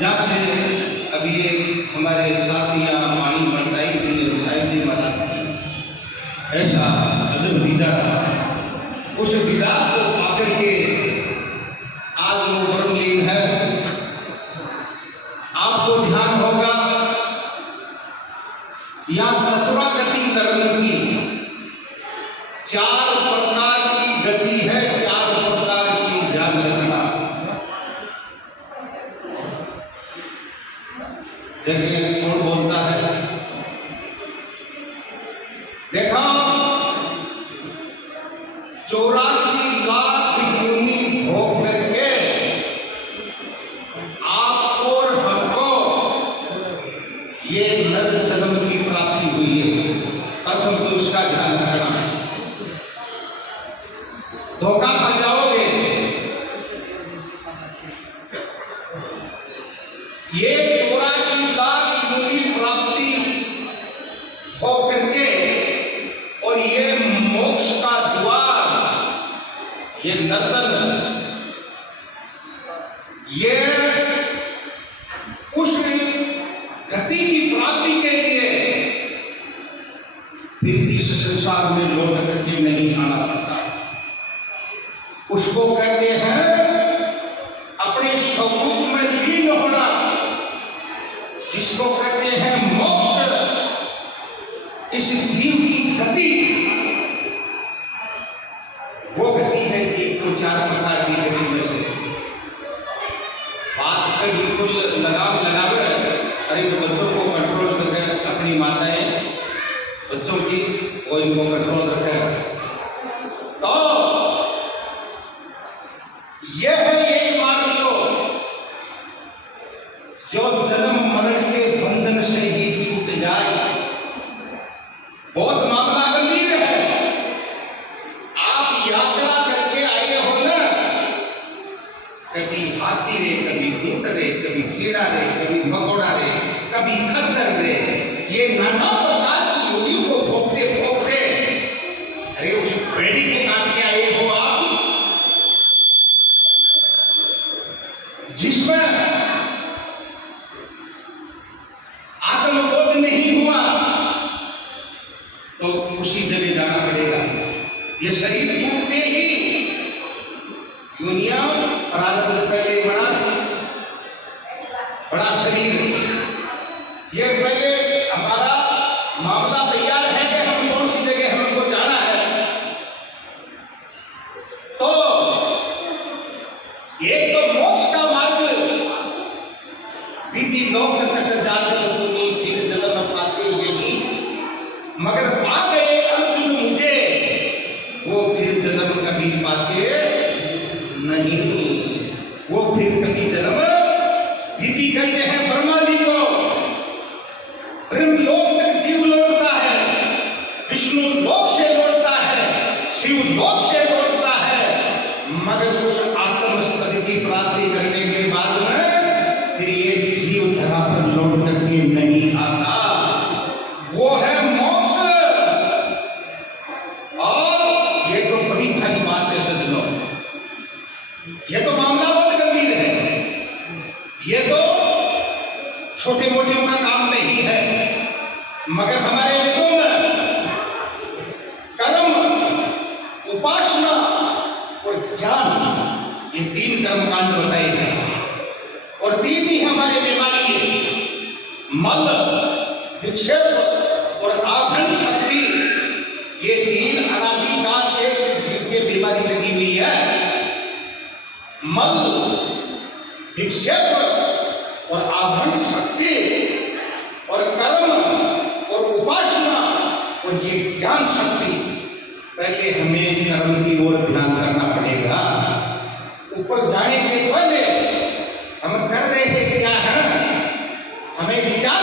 जहाँ से अब ये हमारे साथी या पानी मंडाई थी साहिब जी वाला ऐसा अजब दीदार था। उस दीदार को पाकर के आज वो ब्रह्मलीन है। आपको ध्यान होगा यहाँ चतुरा गति करने की 4 प्रकार की गति है, 4 प्रकार की ध्यान रखना। देखिए कौन बोलता है, देखो 84 लाख योनि भोग करके आपको और हमको ये नर जन्म की प्राप्ति हुई है। प्रथम तो उसका ध्यान रखना, धोखा खा जाओगे। ये 84 लाख योनि प्राप्ति हो करके और ये मोक्ष का द्वार, ये नर्तन, ये उस गति की प्राप्ति के लिए फिर इस संसार में लौट करके नहीं आना पड़ता। उसको कहते हैं अपने स्वरूप में लीन होना, जिसको कहते हैं मोक्ष। इस जीव की गति वो गति है, एक तो 4 प्रकार की गति में से। बात पे बिल्कुल लगाम लगावे। अरे तो बच्चों को कंट्रोल करके अपनी माताएं बच्चों की वो इनको कंट्रोल रखे। तो यह है एक मार्ग तो जो जन्म मरण के बंधन से ही छूट जाए। बहुत मामला गंभीर है। आप यात्रा करके आए हो ना, कभी हाथी रे, कभी ऊंट रे, कभी कीड़ा रे, कभी मकोड़ा रे, कभी खच्चर रे, ये नाना प्रकार की योनियों को भोगते भोगते अरे उस पेड़ी को काट के आए हो आप, जिसमें आत्मबोध नहीं हुआ तो उसी जगह जाना पड़ेगा। ये शरीर छूटते ही दुनिया प्रारब्ध पहले बड़ा शरीर, ये पहले हमारा मामला तैयार है कि हम कौन सी जगह हमको जाना है। तो एक तो मोक्ष का मार्ग, विधि लोक तक जाकर पुनी फिर जन्म पाते ये भी, मगर पा गए अर्जुन मुझे, वो फिर जन्म कभी पाते नहीं। वो फिर कभी जन्म, विधि कहते हैं ब्रह्मा जी को, ब्रह्मलोक तक जीव लौटता है, विष्णु लोक से लौटता है, शिव लोक से लौटता है, मगर उस आत्मस्पद की प्राप्ति करने के बाद में फिर ये जीव धरा पर लौट करके नहीं आता। वो है मोक्ष। और ये तो बड़ी भारी बात है सज्जनों, ये तो मामला बहुत गंभीर है। ये तो छोटे मोटियों का काम नहीं है, मगर हमारे वेदों में कर्म, उपासना और ज्ञान, ये 3 कर्मकांड बताए हैं। और 3 ही हमारे बीमारी है, मल, विक्षेप और आभरण शक्ति। ये 3 अनादिकाल से जीव के बीमारी लगी हुई है। मल, विक्षेप और आभरण शक्ति और कर्म और उपासना और ये ज्ञान शक्ति, पहले हमें कर्म की ओर ध्यान करना पड़ेगा। ऊपर जाने के पहले हम कर रहे थे क्या है, हमें विचार